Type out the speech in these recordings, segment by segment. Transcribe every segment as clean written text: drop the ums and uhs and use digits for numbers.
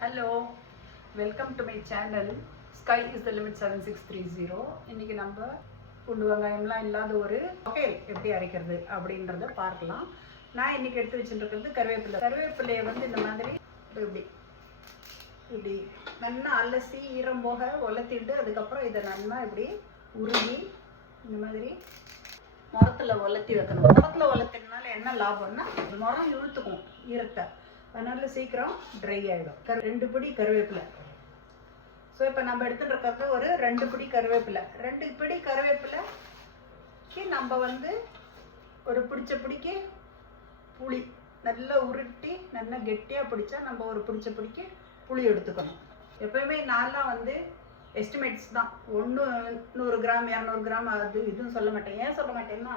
Hello, welcome to my channel. Sky is the limit 7630. இன்னைக்கு நம்ம பூண்டு வெங்காயம்லாம் இல்லாத ஒரு வகையில் எப்படி அரைக்கிறது அப்படின்றத பார்க்கலாம். நான் இன்னைக்கு எடுத்து வச்சுருக்கிறது கருவேப்பிலை. கருவேப்பிலையை வந்து இந்த மாதிரி இப்படி இப்படி நல்லா அலசி ஈரம் போக உலர்த்திட்டு அதுக்கப்புறம் இதை நல்லா இப்படி உருகி இந்த மாதிரி முரத்தில் உலர்த்தி வைக்கணும். முரத்தில் உலர்த்தினால என்ன லாபம்னா முரம் இழுத்துக்கும் ஈரத்தை, அதனால சீக்கிரம் ட்ரை ஆகிடும். 2 பிடி கருவேப்பிலை. ஸோ இப்போ நம்ம எடுத்துகிட்டு இருக்கிறது ஒரு 2 பிடி கருவேப்பிலை. 2 பிடி கருவேப்பிலைக்கு நம்ம வந்து ஒரு பிடிச்ச பிடிக்கு புளி நல்லா உருட்டி நல்லா கெட்டியாக பிடிச்சா நம்ம ஒரு பிடிச்ச பிடிக்கு புளி எடுத்துக்கணும். எப்போயுமே நான்லாம் வந்து எஸ்டிமேட்ஸ் தான். 100 கிராம் 200 கிராம் அது இதுன்னு சொல்ல மாட்டேன். ஏன் சொல்ல மாட்டேன்னா,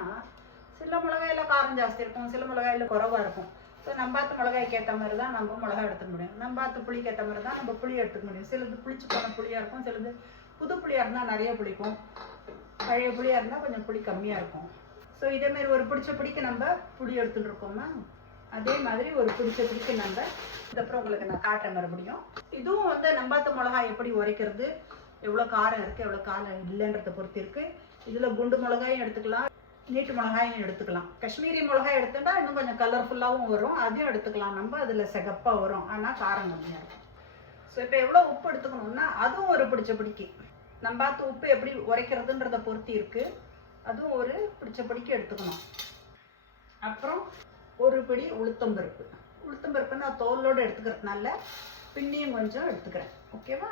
சில மிளகாயில் காரம் ஜாஸ்தி இருக்கும், சில மிளகாயில் குறவாக இருக்கும். ஸோ நம்ம பார்த்து மிளகாய்க்கு ஏற்ற மாதிரி தான் நம்ம மிளகாய் எடுத்துக்க முடியும். நம்ம பார்த்து புளிக்கு ஏற்ற மாதிரி தான் நம்ம புளி எடுத்துக்க முடியும். சிலது புளிச்சு போன புளியாக இருக்கும், சிலது புது புளியாக இருந்தால் நிறைய புளிக்கும், பழைய புளியாக இருந்தால் கொஞ்சம் புளி கம்மியாக இருக்கும். ஸோ இதேமாரி ஒரு பிடிச்ச பிடிக்கு நம்ம புளி எடுத்துகிட்டு இருக்கோமா, அதே மாதிரி ஒரு பிடிச்ச பிடிக்கு நம்ம இதுக்கப்புறம் உங்களுக்கு நான் காட்டுறேன் மறுபடியும். இதுவும் வந்து நம்பாத்த மிளகாய் எப்படி உரைக்கிறது, எவ்வளோ காரம் இருக்குது எவ்வளோ காரம் இல்லைன்றதை பொறுத்து இருக்குது. இதில் குண்டு மிளகாயும் எடுத்துக்கலாம், நீட்டு மிளகாயும் எடுத்துக்கலாம். காஷ்மீரி மிளகாய் எடுத்துட்டா இன்னும் கொஞ்சம் கலர்ஃபுல்லாகவும் வரும், அதையும் எடுத்துக்கலாம். நம்ம அதில் சிகப்பாக வரும், ஆனால் காரம் கம்மியாக இருக்கும். ஸோ இப்போ எவ்வளோ உப்பு எடுத்துக்கணும்னா அதுவும் ஒரு பிடிச்ச பிடிக்கு நம்ம பார்த்து உப்பு எப்படி உரைக்கிறதுன்றதை பொறுத்து இருக்குது. அதுவும் ஒரு பிடிச்ச பிடிக்கு எடுத்துக்கணும். அப்புறம் ஒரு பிடி உளுத்தம்பருப்பு. உளுத்தம்பருப்பு நான் தோலோடு எடுத்துக்கிறதுனால பின்னியும் கொஞ்சம் எடுத்துக்கிறேன், ஓகேவா?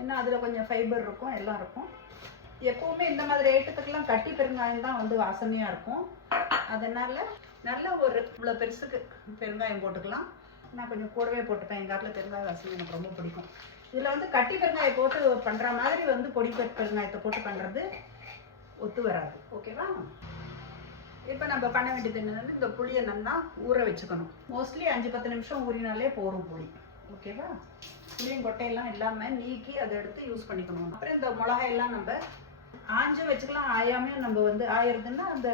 ஏன்னா அதில் கொஞ்சம் ஃபைபர் இருக்கும், எல்லாம் இருக்கும். எப்போவுமே இந்த மாதிரி ஐட்டத்துக்கெல்லாம் கட்டி பெருங்காயம் தான் வந்து வாசனையாக இருக்கும். அதனால் நல்ல ஒரு இவ்வளோ பெருசுக்கு பெருங்காயம் போட்டுக்கலாம். நான் கொஞ்சம் கூடவே போட்டுப்பேன், எங்கள் காட்டில் பெருங்காய வாசனை எனக்கு ரொம்ப பிடிக்கும். இதில் வந்து கட்டி பெருங்காயம் போட்டு பண்ணுற மாதிரி வந்து பொடி பெருங்காயத்தை போட்டு பண்ணுறது ஒத்து வராது, ஓகேவா? இப்போ நம்ம பண்ண வேண்டியது என்னன்னா, இந்த புளியை நல்லா ஊற வச்சுக்கணும். மோஸ்ட்லி 5-10 நிமிஷம் ஊறினாலே போகும் புளி, ஓகேவா? புளியும் கொட்டையெல்லாம் இல்லாமல் நீக்கி அதை எடுத்து யூஸ் பண்ணிக்கணும். அப்புறம் இந்த மிளகாயெல்லாம் நம்ம ஆஞ்சும் வச்சுக்கலாம், ஆயாமையும் நம்ம வந்து ஆயிரதுன்னா அந்த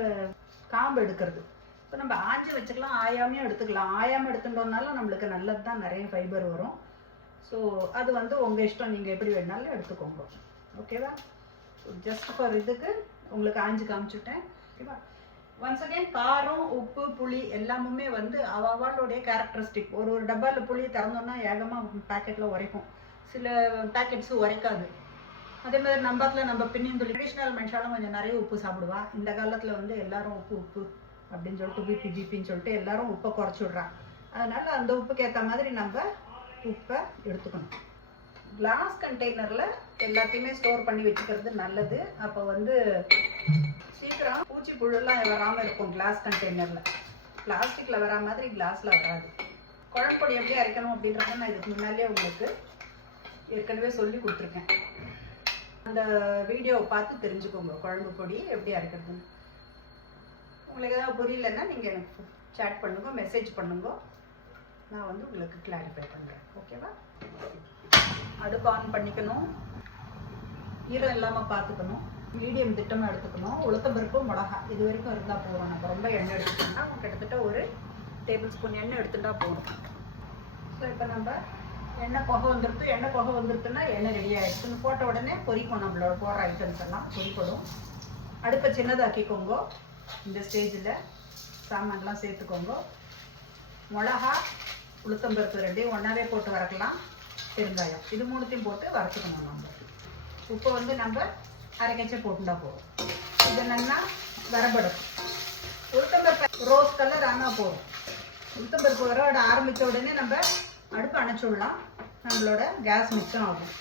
காம்பு எடுக்கிறது. இப்போ நம்ம ஆஞ்சு வச்சுக்கலாம், ஆயாமையும் எடுத்துக்கலாம். ஆயாமல் எடுத்துட்டோம்னாலும் நம்மளுக்கு நல்லது தான், நிறைய ஃபைபர் வரும். ஸோ அது வந்து உங்கள் இஷ்டம், நீங்கள் எப்படி வேணாலும் எடுத்துக்கோங்க, ஓகேவா? ஸோ ஜஸ்ட் ஃபார் இதுக்கு உங்களுக்கு ஆஞ்சு காமிச்சுட்டேன், ஓகேவா? ஒன்ஸ் அகெயின் காரம் உப்பு புளி எல்லாமுமே வந்து அவளுடைய கேரக்டரிஸ்டிக். ஒரு டப்பாவில் புளி திறந்தோன்னா ஏகமாக பேக்கெட்டில் உரைக்கும், சில பேக்கெட்ஸு உரைக்காது. அதே மாதிரி நம்ம பின்னியும் ட்ரெடிஷ்னல் மனுஷாலும் கொஞ்சம் நிறைய உப்பு சாப்பிடுவா. இந்த காலத்தில் வந்து எல்லாரும் உப்பு அப்படின்னு சொல்லிட்டு பிபின்னு சொல்லிட்டு எல்லாரும் உப்பை குறைச்சி விட்றாங்க. அதனால் அந்த உப்புக்கு ஏற்ற மாதிரி நம்ம உப்பை எடுத்துக்கணும். கிளாஸ் கண்டெய்னரில் எல்லாத்தையுமே ஸ்டோர் பண்ணி வச்சுக்கிறது நல்லது. அப்போ வந்து சீக்கிரம் பூச்சி புழுலாம் வராமல் இருக்கும் கிளாஸ் கண்டெய்னரில். பிளாஸ்டிக்கில் வரா மாதிரி கிளாஸில் வராது. குழம்பு பொடி எப்படி அரைக்கணும் அப்படின்றத நான் இதுக்கு முன்னாடியே உங்களுக்கு ஏற்கனவே சொல்லி கொடுத்துருக்கேன். அந்த வீடியோவை பார்த்து தெரிஞ்சுக்கோங்க குழம்பு பொடி எப்படி அரைக்கிறதுன்னு. உங்களுக்கு ஏதாவது புரியலன்னா நீங்கள் எனக்கு சேட் பண்ணுங்க, மெசேஜ் பண்ணுங்க, நான் வந்து உங்களுக்கு கிளாரிஃபை பண்ணுறேன், ஓகேவா? அடுப்பு ஆன் பண்ணிக்கணும், ஈரம் இல்லாமல் பார்த்துக்கணும், மீடியம் திட்டமாக எடுத்துக்கணும். உளுத்தம்பருப்பு மிளகா இது வரைக்கும் இருந்தால் போதும். நம்ம ரொம்ப எண்ணெய் எடுத்துக்கிட்டோம்னா கிட்டத்தட்ட ஒரு டேபிள் ஸ்பூன் எண்ணெய் எடுத்துட்டா போதும். ஸோ இப்போ நம்ம எண்ணெய் புகை வந்துருக்குன்னா எண்ணெய் ரெடி ஆகிடுச்சுன்னு போட்ட உடனே பொரிக்கும். நம்மளோட போடுற ஐட்டம்ஸ் எல்லாம் பொரிப்படும். அடுப்பை சின்னதாக்கிக்கோங்க. இந்த ஸ்டேஜில் சாமான்லாம் சேர்த்துக்கோங்க. மிளகா உளுத்தம்பருப்பு ரெண்டையும் ஒன்றாவே போட்டு வறுக்கலாம். பெருங்காயம் இது 3த்தையும் போட்டு வறுத்துக்கணும். நம்ம உப்பு வந்து நம்ம அரைக்கச்ச போட்டுட்டா போதும். இது நல்லா வரப்படும். உளுத்தம்பருப்பு ரோஸ் கலர் ஆனால் போதும். உளுத்தம்பருப்பு வர ஆரம்பித்த உடனே நம்ம அடுப்பு அணைச்சிடலாம். நம்மளோட கேஸ் மிச்சம் ஆகும்.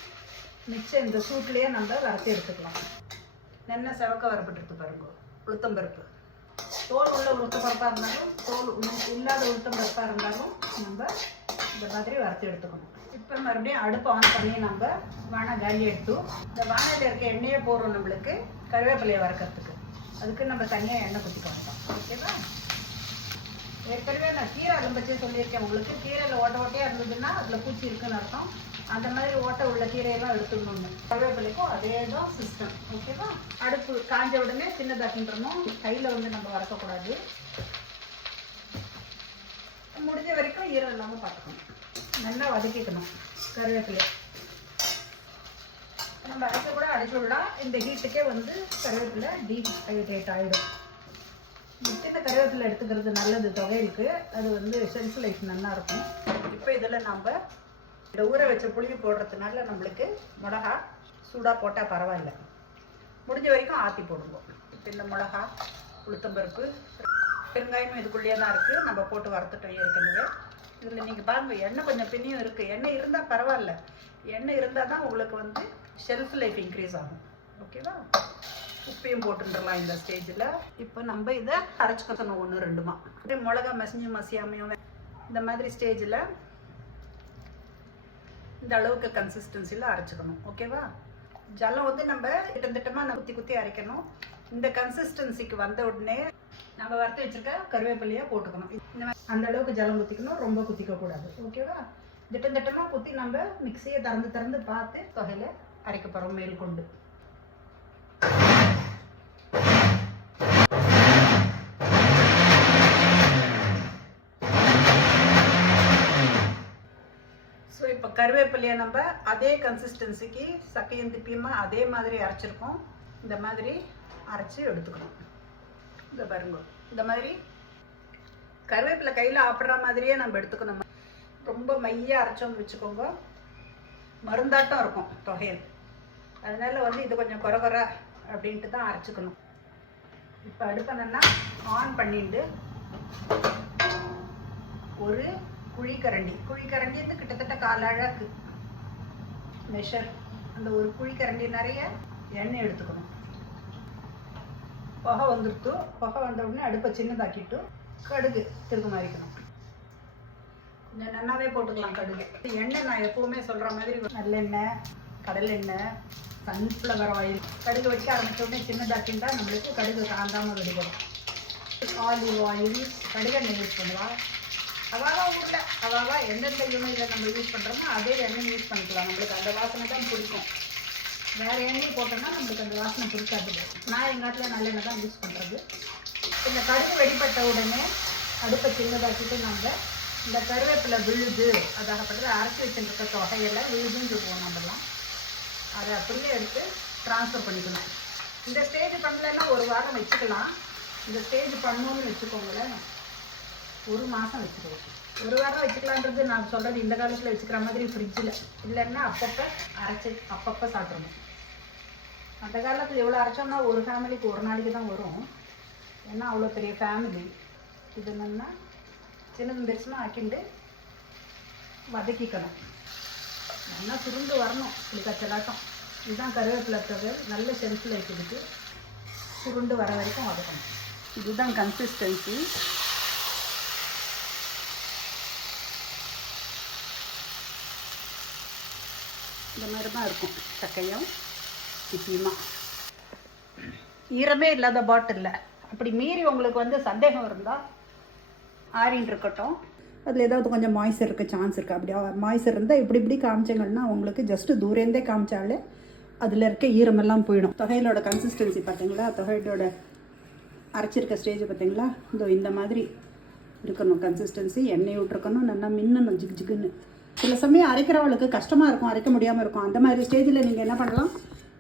மிச்சம் இந்த சூட்லேயே நம்ம வறுத்து எடுத்துக்கலாம். நல்லா செவக்க வரப்பட்டு பாருங்க. உளுத்தம்பருப்பு தோல் உள்ள உளுத்தம்பருப்பாக இருந்தாலும் தோல் இல்லாத உளுத்தம்பருப்பாக இருந்தாலும் நம்ம இந்த மாதிரி வறுத்து எடுத்துக்கணும். இப்போ மறுபடியும் அடுப்பு ஆன் பண்ணி நம்ம வானை காலி எடுத்து இந்த வானையில் இருக்க எண்ணெயே போடுறோம் நம்மளுக்கு கருவேப்பிலையை வறுக்கிறதுக்கு. அதுக்கு நம்ம தனியாக எண்ணெய் குத்திக்க வேண்டாம், ஓகேவா? ஏற்கனவே நான் கீரை அலம்பச்சே சொல்லியிருக்கேன் உங்களுக்கு. கீரையில் ஓட்டையாக இருந்ததுன்னா அதில் பூச்சி இருக்குன்னு அர்த்தம். அந்த மாதிரி ஓட்டை உள்ள கீரையெல்லாம் எடுத்துக்கணும்னு. கருவேப்பிலைக்கும் அதே தான் சிஸ்டம், ஓகேவா? அடுப்பு காஞ்ச உடனே சின்னதாக்கின்றணும். கையில் வந்து நம்ம வறுக்கக்கூடாது. முடிஞ்ச வரைக்கும் ஈரம் இல்லாமல் பார்த்துக்கணும். நல்லா வதக்கிக்கணும். கருவேப்பிலை நம்ம அரைக்க கூட அரைச்சி விடலாம். இந்த ஹீட்டுக்கே வந்து கருவேப்பிலை டீஹைட்ரேட் ஆகிடும். சின்ன கருவேப்பிலை எடுத்துக்கிறது நல்லது துவையலுக்கு. அது வந்து ஷெல்ஃப் லைஃப் நல்லா இருக்கும். இப்போ இதில் நம்ம இந்த ஊற வச்ச புளி போடுறதுனால நம்மளுக்கு மிளகா சூடாக போட்டால் பரவாயில்ல, முடிஞ்ச வரைக்கும் ஆற்றி போடுவோம். இப்போ இந்த மிளகா, உளுத்தம்பருப்பு, பெருங்காயமும் இதுக்குள்ளேயே தான் இருக்குது. நம்ம போட்டு வறுத்துட்டோம் ஏற்கனவே. இதில் நீங்கள் பாருங்கள், எண்ணெய் கொஞ்சம் பின்னியும் இருக்குது. எண்ணெய் இருந்தால் பரவாயில்ல, எண்ணெய் இருந்தால் தான் உங்களுக்கு வந்து ஷெல்ஃப் லைஃப் இன்க்ரீஸ் ஆகும். ஓகேவா? உப்பையும் போட்டுடலாம் இந்த ஸ்டேஜில். இப்போ நம்ம இதை அரைச்சிக்கணும் 1-2மா. மிளகா மசிஞ்சும் மசியாமையும் இந்த மாதிரி ஸ்டேஜில் இந்த அளவுக்கு கன்சிஸ்டன்சியில் அரைச்சிக்கணும். ஓகேவா? ஜலம் வந்து நம்ம திட்டமாக குத்தி குத்தி அரைக்கணும். இந்த கன்சிஸ்டன்சிக்கு வந்த உடனே நம்ம வறுத்து வச்சுருக்க கருவேப்பிலையாக போட்டுக்கணும். இந்த மாதிரி அந்த அளவுக்கு ஜலம் குத்திக்கணும், ரொம்ப குத்திக்கக்கூடாது. ஓகேவா? திட்டமாக குத்தி நம்ம மிக்சியை திறந்து பார்த்து தொகையில் அரைக்க போகிறோம் மேற்கொண்டு. ஸோ இப்போ கருவேப்பிலையை நம்ம அதே கன்சிஸ்டன்சிக்கு சக்கையும் திப்பியுமா அதே மாதிரி அரைச்சிருக்கோம். இந்த மாதிரி அரைச்சி எடுத்துக்கணும். இந்த பாருங்க, இந்த மாதிரி கருவேப்பிலை கையில் ஆப்பிடுற மாதிரியே நம்ம எடுத்துக்கணும். ரொம்ப மையாக அரைச்சோம்னு வச்சுக்கோங்க, மருந்தாட்டம் இருக்கும் தொகையல். அதனால வந்து இது கொஞ்சம் குறை அப்படின்ட்டு தான் அரைச்சிக்கணும். இப்போ அடுப்பனா ஆன் பண்ணிட்டு ஒரு குழிக்கரண்டி வந்து கிட்டத்தட்ட 1/4 அழகு மெஷர், அந்த ஒரு குழிக்கரண்டி நிறைய எண்ணெய் எடுத்துக்கணும். புகை வந்துடுத்து. புகை வந்த உடனே அடுப்பை சின்னதாக்கிட்டு கடுகு திரும்ப மாறிக்கணும். கொஞ்சம் நன்னாவே போட்டுக்கலாம் கடுகு. எண்ணெய் நான் எப்பவுமே சொல்கிற மாதிரி நல்லெண்ணெய், கடலெண்ணெய், சன்ஃப்ளவர் ஆயில். கடுகு வைக்க ஆரம்பித்த உடனே சின்னதாக்கின்றா நம்மளுக்கு கடுகு காந்தாமல் வெடிக்கணும். ஆலிவ் ஆயில், கடுகெண்ணெய் யூஸ் பண்ணுவாள். அவாவா ஊரில் அவாவா எந்தெந்த யூனியில் நம்ம யூஸ் பண்ணுறோமோ அதே எண்ணெய் யூஸ் பண்ணிக்கலாம். நம்மளுக்கு அந்த வாசனை தான் பிடிக்கும். வேறு எண்ணெய் போட்டோம்னா நம்மளுக்கு அந்த வாசனை பிடிக்காது. நான் எங்கள் நாட்டில் நல்லெண்ணெய் தான் யூஸ் பண்ணுறது. இந்த கடுகு வெடிப்பட்ட உடனே அடுப்பை சின்னதாக்கிட்டு நம்ம இந்த கருவேப்பிலை விழுது, அதாகப்பட்டது அரைச்சி வச்சுருக்க தொகையில் விழுதுன்னு சொல்லுவோம் நம்மலாம். அதை அப்படியே எடுத்து ட்ரான்ஸ்ஃபர் பண்ணிக்கலாம். இந்த ஸ்டேஜ் பண்ணலைன்னா 1 வாரம் வச்சுக்கலாம். இந்த ஸ்டேஜ் பண்ணணும்னு வச்சுக்கோங்களேன், 1 மாதம் வச்சுக்குவோம். 1 வாரம் வச்சுக்கலான்றது நான் சொல்கிறது இந்த காலத்தில் வச்சுக்கிற மாதிரி ஃப்ரிட்ஜில் இல்லைன்னா அப்பப்போ அரைச்சி அப்பப்போ சாப்பிட்றணும். அந்த காலத்தில் எவ்வளோ அரைச்சோம்னா ஒரு ஃபேமிலிக்கு 1 நாளைக்கு தான் வரும். ஏன்னா அவ்வளோ பெரிய ஃபேமிலி. இது என்னன்னா சின்னது பெருசுமாக ஆக்கிண்டு வதக்கிக்கணும். நல்லா சுருண்டு வரணும் புளிக்கச்சலாட்டம். இதுதான் கருவேப்பிலை துவையல். நல்ல ஷெல்ஃப் லைஃப் இருக்குது. சுருண்டு வர வரைக்கும் வதக்கணும். இதுதான் கன்சிஸ்டன்சி. இந்த மாதிரி தான் இருக்கும் சக்கையும் திப்பியுமா. ஈரமே இல்லாத பாட்டிலில் அப்படி மீறி உங்களுக்கு வந்து சந்தேகம் இருந்தால் ஆறின்னு இருக்கட்டும், அதில் ஏதாவது கொஞ்சம் மாய்ச்சர் இருக்க சான்ஸ் இருக்குது. அப்படி மாய்ச்சர் இருந்தால் இப்படி காமிச்சிங்கன்னா உங்களுக்கு ஜஸ்ட்டு தூரந்தே காமிச்சாலே அதில் இருக்க ஈரமெல்லாம் போயிடும். தொகையிலோட கன்சிஸ்டன்சி பார்த்தீங்களா, தொகையோட அரைச்சிருக்க ஸ்டேஜ் பார்த்தீங்களா, இந்த மாதிரி இருக்கணும் கன்சிஸ்டன்சி. எண்ணெய் விட்டுருக்கணும், நல்லா மின்னணும் ஜிகுன்னு. சில சமயம் அரைக்கிறவளுக்கு கஷ்டமாக இருக்கும், அரைக்க முடியாமல் இருக்கும். அந்த மாதிரி ஸ்டேஜில் நீங்கள் என்ன பண்ணலாம்,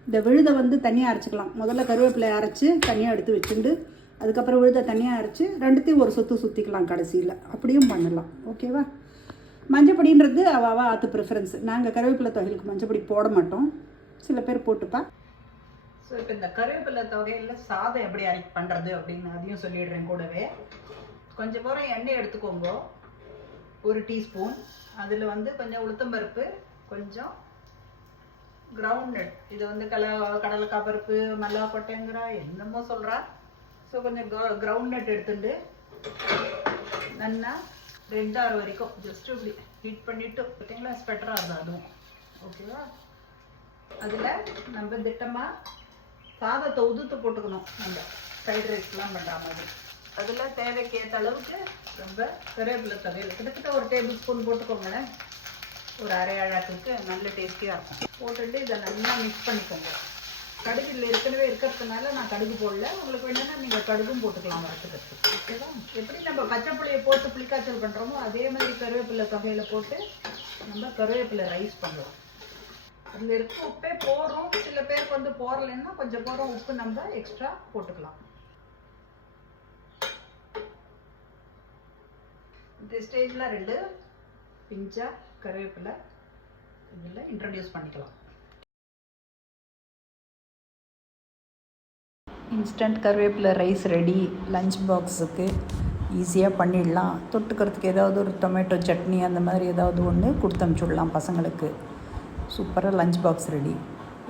இந்த விழுதை வந்து தனியாக அரைச்சிக்கலாம். முதல்ல கருவேப்பிலை அரைச்சி தனியாக எடுத்து வச்சுட்டு அதுக்கப்புறம் விழுதை தனியாக அரைச்சி ரெண்டுத்தையும் ஒரு சுற்றிக்கலாம் கடைசியில். அப்படியும் பண்ணலாம். ஓகேவா? மஞ்சப்பொடின்றது அவாவா ஆற்று ப்ரிஃபரன்ஸ். நாங்கள் கருவேப்பிலை தொகைகளுக்கு மஞ்சப்பொடி போட மாட்டோம், சில பேர் போட்டுப்பா. ஸோ இப்போ இந்த கருவேப்பிலை தொகையில் சாதம் எப்படி பண்ணுறது அப்படின்னு அதையும் சொல்லிடுறேன் கூடவே. கொஞ்சம் போகிற எண்ணெய் எடுத்துக்கோங்க, 1 டீஸ்பூன். அதில் வந்து கொஞ்சம் உளுத்தம்பருப்பு, கொஞ்சம் கிரவுண்ட் நட். இது வந்து கடலைக்காய் பருப்பு, மல்லாக்கொட்டைங்கிறா என்னமோ சொல்கிறா. ஸோ கொஞ்சம் கிரவுண்ட் நட் எடுத்துட்டு நல்லா ரெட் ஆகிற வரைக்கும் ஜஸ்ட்டு இப்படி ஹீட் பண்ணிவிட்டு பார்த்தீங்களா, ஸ்பெட்டராக இருந்தால் அதுவும். ஓகேவா? அதில் நம்ம திட்டமாக சாதத்தை உதுத்து போட்டுக்கணும். நம்ம ஃப்ரைட் ரைஸ்லாம் பண்ணுற மாதிரி. அதில் தேவைக்கு ஏற்ற அளவுக்கு ரொம்ப கருவேப்பிலை தொகையில் கிட்டத்தட்ட 1 டேபிள் ஸ்பூன் போட்டுக்கோங்களேன். ஒரு அரை அழகுக்கு நல்ல டேஸ்டியாக இருக்கும். போட்டுட்டு இதை நல்லா மிக்ஸ் பண்ணிக்கோங்க. கடுகு இதில் ஏற்கனவே இருக்கிறதுனால நான் கடுகு போடல. உங்களுக்கு வேணும்னா நீங்கள் கடுகும் போட்டுக்கலாம் வறுத்துக்கிறதுக்கு. ஓகேவா? எப்படி நம்ம பச்சை புளியை போட்டு புளிக்காய்ச்சல் பண்ணுறோமோ அதே மாதிரி கருவேப்பிலை தொகையில் போட்டு நம்ம கருவேப்பிலை ரைஸ் பண்ணலாம். அதில் இருக்க உப்பே போகிறோம். சில பேருக்கு வந்து போடலைன்னா கொஞ்சம் போகிறோம் உப்பு நம்ம எக்ஸ்ட்ரா போட்டுக்கலாம். இந்த ஸ்டேஜில் 2 பிஞ்சா கருவேப்பிலை இதில் இன்ட்ரடியூஸ் பண்ணிக்கலாம். இன்ஸ்டன்ட் கருவேப்பிலை ரைஸ் ரெடி. லஞ்ச் பாக்ஸுக்கு ஈஸியாக பண்ணிடலாம். தொட்டுக்கிறதுக்கு ஏதாவது ஒரு டொமேட்டோ சட்னி அந்த மாதிரி ஏதாவது ஒன்று கொடுத்து அனுப்பிச்சுடலாம் பசங்களுக்கு. சூப்பராக லஞ்ச் பாக்ஸ் ரெடி.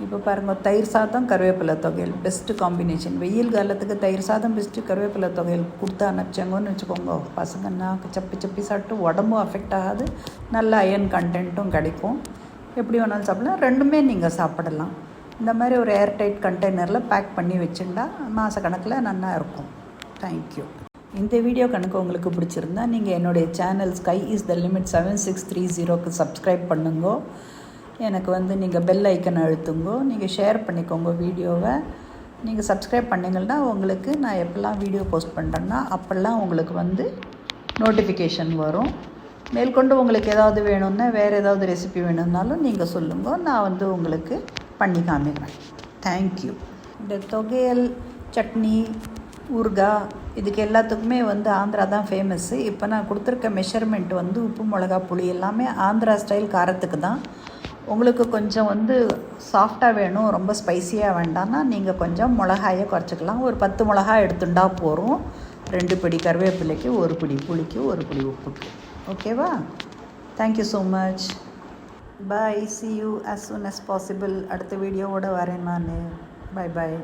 இப்போ பாருங்கள், தயிர் சாதம் கருவேப்பிலை தொகையல் பெஸ்ட்டு காம்பினேஷன். வெயில் காலத்துக்கு தயிர் சாதம் பெஸ்ட்டு, கருவேப்பிலை தொகையல் கொடுத்து அனுப்பிச்சாங்கன்னு வச்சுக்கோங்க. பசங்கன்னா சப்பி சப்பி சாப்பிட்டு உடம்பும் அஃபெக்ட் ஆகாது, நல்ல அயர்ன் கண்டென்ட்டும் கிடைக்கும். எப்படி வேணாலும் சாப்பிடலாம். ரெண்டுமே நீங்கள் சாப்பிடலாம். இந்த மாதிரி ஒரு ஏர்டைட் கண்டெய்னரில் பேக் பண்ணி வச்சுட்டா மாதக்கணக்கில் நல்லா இருக்கும். தேங்க்யூ. இந்த வீடியோ கணக்கு உங்களுக்கு பிடிச்சிருந்தா நீங்கள் என்னுடைய channel sky is the limit 7630க்கு சப்ஸ்கிரைப் பண்ணுங்க. எனக்கு வந்து நீங்கள் பெல் ஐக்கன் அழுத்துங்க. நீங்கள் ஷேர் பண்ணிக்கோங்க வீடியோவை. நீங்கள் சப்ஸ்கிரைப் பண்ணிங்கன்னா உங்களுக்கு நான் எப்போல்லாம் வீடியோ போஸ்ட் பண்ணுறேன்னா அப்போல்லாம் உங்களுக்கு வந்து நோட்டிஃபிகேஷன் வரும். மேற்கொண்டு உங்களுக்கு ஏதாவது வேணும்னா வேறு ஏதாவது ரெசிபி வேணும்னாலும் நீங்கள் சொல்லுங்க, நான் வந்து உங்களுக்கு பண்ணி காமிக்கிறேன். தேங்க்யூ. இந்த தொகையல் சட்னி ஊறுகாய் இதுக்கு எல்லாத்துக்குமே வந்து ஆந்திரா தான் ஃபேமஸ்ஸு. இப்போ நான் கொடுத்துருக்க மெஷர்மெண்ட் வந்து உப்பு மிளகா புளி எல்லாமே ஆந்திரா ஸ்டைல் காரத்துக்கு தான். உங்களுக்கு கொஞ்சம் வந்து சாஃப்டாக வேணும், ரொம்ப ஸ்பைஸியாக வேண்டாம்னா நீங்கள் கொஞ்சம் மிளகாயை குறைச்சிக்கலாம். ஒரு 10 மிளகாய் எடுத்துட்டா போகிறோம். 2 பிடி கருவேப்பிலைக்கு, 1 பிடி புளிக்கு, 1 பிடி உப்புக்கு. ஓகேவா? Thank you so much. Bye. see you as soon as possible. அடுத்த வீடியோவோட வரேன் நான். பாய் பாய்.